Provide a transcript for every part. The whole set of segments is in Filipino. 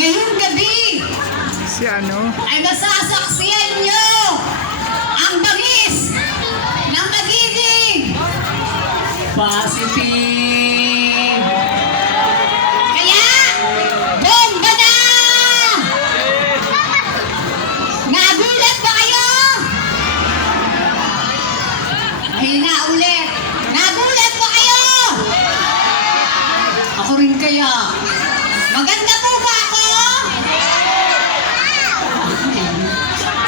Ngayong gabi Si ano? ay masasaksiyan nyo ang bangis ng magiging positive. Kaya, bomba na! Nagulat ba kayo? Mahina ulit. Nagulat ba kayo? Ako rin kaya. Maganda po ba ako?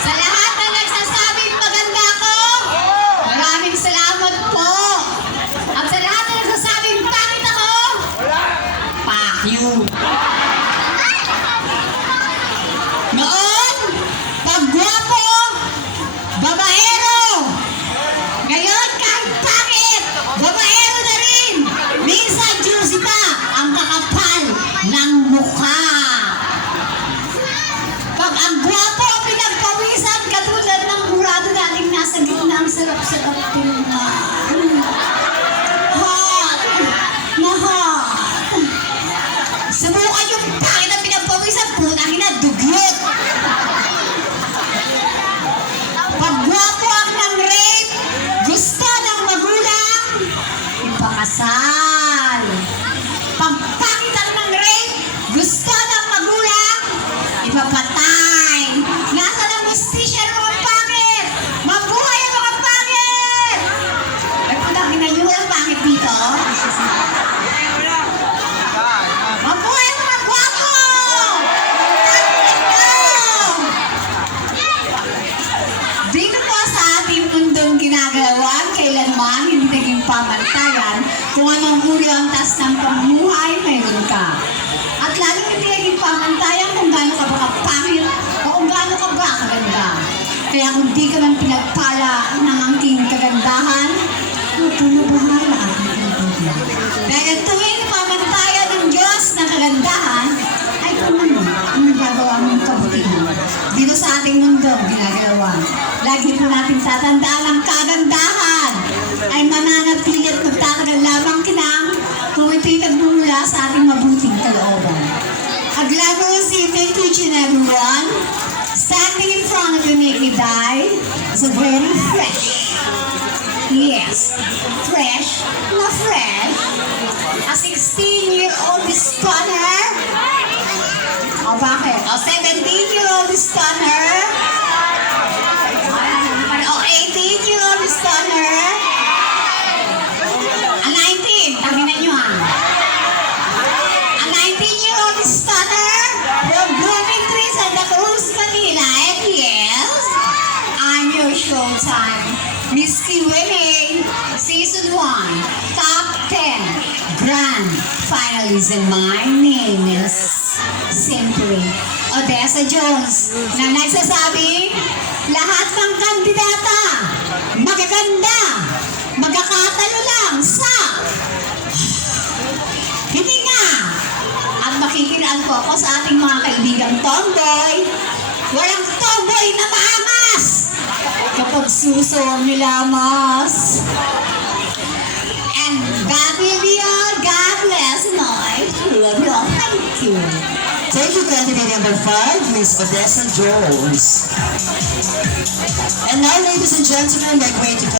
Sa lahat na nagsasabing maganda ako, maraming salamat po. At sa lahat na nagsasabing pangit ako, fuck you. Noon, pag gwapo, babaero. Ngayon, kahit pangit, babaero na rin. Minsan, juicy pa ang kakapal ng mukha. Pag ang gwapo ang pinagpawisan, katulad ng murado nating nasa gitna, ang sarap-sarap tingnan. Hot na hot. Subukan yung pangit ang pinagpawisan, punang ina, dugyot. Pag gwapo ang ng rape, gusto ng magulang, ipakasal. Pag pangit ang ng rape, gusto ng magulang, ipapatay. Nasa ng justisya ng mga pangit? Mabuhay ang mga pangit! Ay, punang ina nyo, walang pangit dito. Mabuhay ang mga gwapo! Dito po sa ating mundong ginagalawan, kailanman hindi naging pamantayan kung anong uri ang taas ng pamumuhay, mayroon ka. At lalong hindi naging pamantayan kung gaano ka ba kapangit o kung gaano ka ba kaganda. Kaya kung di ka man pinagpala ng angking kagandahan, ito na bahala ang pinagpala. Dahil tuwing pamantayan ng Diyos ng kagandahan, ay kung ano ang nagagawa mong kabutihan. Dito sa ating mundong ginagalawan, lagi po natin tatandaan ang kagandahan ay mananatili at magtatagal lamang kinang kung ito'y nagmumula sa ating mabuting kalooban. A glamorous evening to each and everyone. Standing in front of you, Nikki Dai, is a very fresh. Yes, fresh, na fresh. A 16-year-old stunner. O bakit? O 17-year-old stunner. O 18-year-old stunner. A 19, taginan nyo ha. A 19-year-old stunner from Blooming Trees and the Cruz, Manila. And yes, I'm your showtime. Miss Q&A, Season 1, Top 10, Grand Finalist. And my name is simply Odessa Jones, na nagsasabing lahat ng kandidata magaganda, magkakatalo lang sa hininga. At makikiraan ko ako sa ating mga kaibigang tomboy. Walang tomboy na maangas kapag susuwang nila mas. And God will be all, God bless, and I love you all. Thank you. Thank you, candidate number 5, Miss Odessa Jones. And now, ladies and gentlemen, we're going to